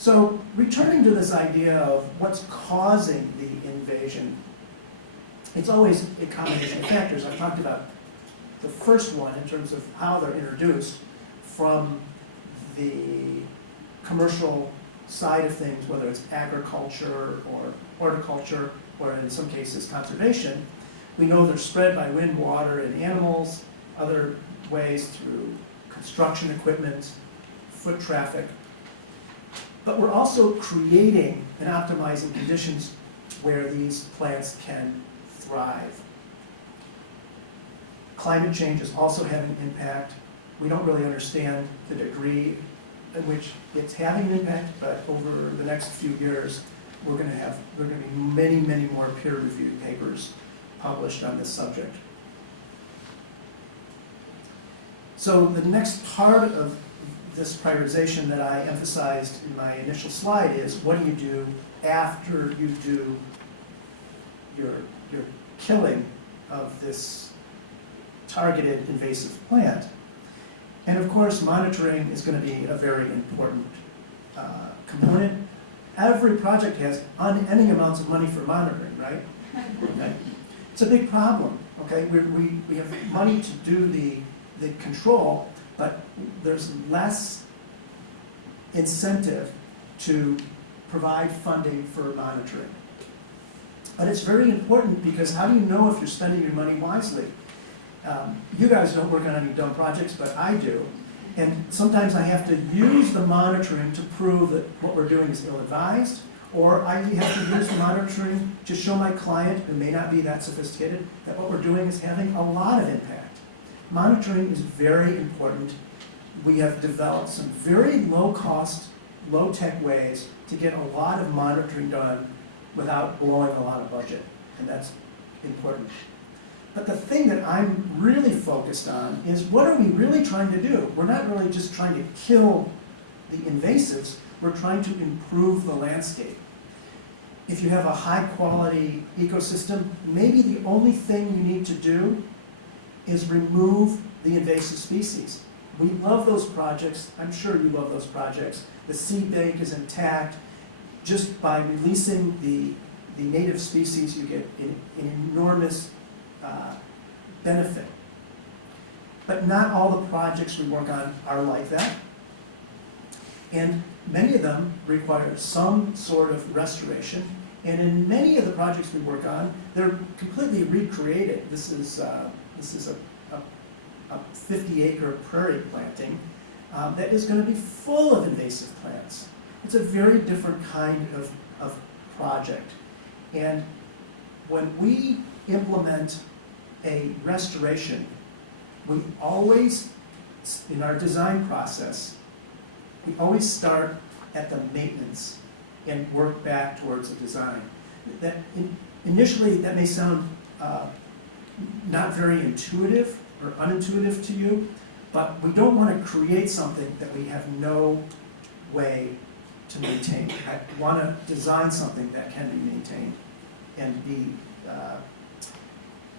So returning to this idea of what's causing the invasion, it's always a combination of factors. I've talked about the first one in terms of how they're introduced from the commercial side of things, whether it's agriculture or horticulture, or in some cases conservation. We know they're spread by wind, water, and animals, other ways through construction equipment, foot traffic. But we're also creating and optimizing conditions where these plants can thrive. Climate change is also having an impact. We don't really understand the degree in which it's having an impact, but over the next few years, there are going to be many, many more peer-reviewed papers published on this subject. So the next part of this prioritization that I emphasized in my initial slide is, what do you do after you do your killing of this targeted invasive plant? And of course, monitoring is going to be a very important component. Every project has unending amounts of money for monitoring, right? Okay. It's a big problem, okay? We have money to do the control, but there's less incentive to provide funding for monitoring. But it's very important, because how do you know if you're spending your money wisely? You guys don't work on any dumb projects, but I do. And sometimes I have to use the monitoring to prove that what we're doing is ill-advised, or I have to use the monitoring to show my client, who may not be that sophisticated, that what we're doing is having a lot of impact. Monitoring is very important. We have developed some very low-cost, low-tech ways to get a lot of monitoring done without blowing a lot of budget, and that's important. But the thing that I'm really focused on is, what are we really trying to do? We're not really just trying to kill the invasives, we're trying to improve the landscape. If you have a high-quality ecosystem, maybe the only thing you need to do is remove the invasive species. We love those projects. I'm sure you love those projects. The seed bank is intact. Just by releasing the native species, you get an enormous benefit. But not all the projects we work on are like that. And many of them require some sort of restoration. And in many of the projects we work on, they're completely recreated. This is a 50-acre prairie planting that is going to be full of invasive plants. It's a very different kind of project. And when we implement a restoration, we always, in our design process, we always start at the maintenance and work back towards a design. Initially, that may sound not very intuitive or unintuitive to you, but we don't want to create something that we have no way to maintain. I want to design something that can be maintained and be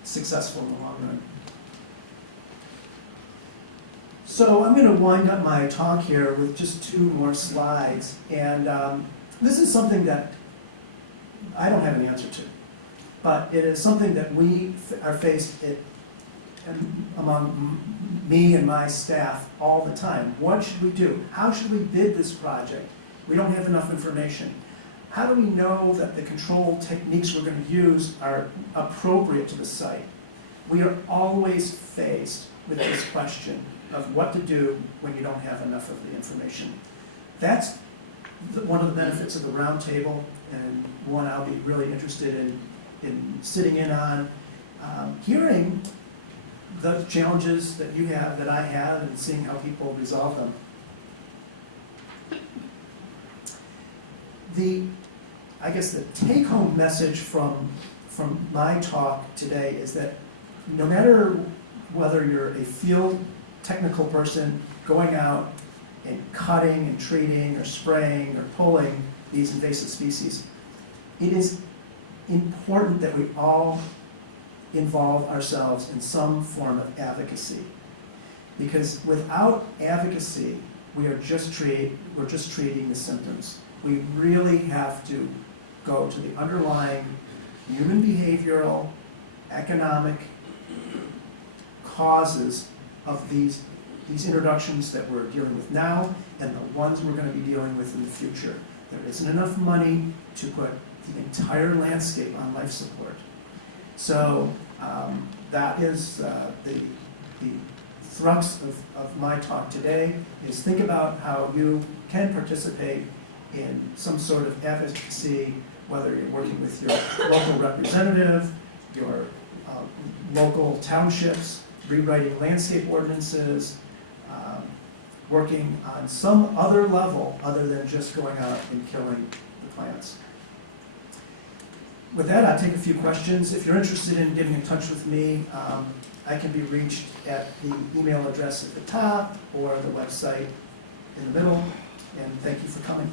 successful in the long run. So I'm going to wind up my talk here with just 2 more slides, and this is something that I don't have an answer to, but it is something that we are faced among me and my staff all the time. What should we do? How should we bid this project? We don't have enough information. How do we know that the control techniques we're going to use are appropriate to the site? We are always faced with this question of what to do when you don't have enough of the information. That's one of the benefits of the roundtable, and one I'll be really interested in sitting in on, hearing the challenges that you have, that I have, and seeing how people resolve them. I guess the take-home message from my talk today is that no matter whether you're a field technical person going out and cutting and treating or spraying or pulling these invasive species, it is important that we all involve ourselves in some form of advocacy. Because without advocacy, we're just treating the symptoms. We really have to go to the underlying human behavioral, economic causes of these introductions that we're dealing with now and the ones we're going to be dealing with in the future. There isn't enough money to put the entire landscape on life support. So that is the thrust of my talk today, is think about how you can participate in some sort of advocacy, whether you're working with your local representative, your local townships, rewriting landscape ordinances, working on some other level other than just going out and killing the plants. With that, I'll take a few questions. If you're interested in getting in touch with me, I can be reached at the email address at the top or the website in the middle. And thank you for coming.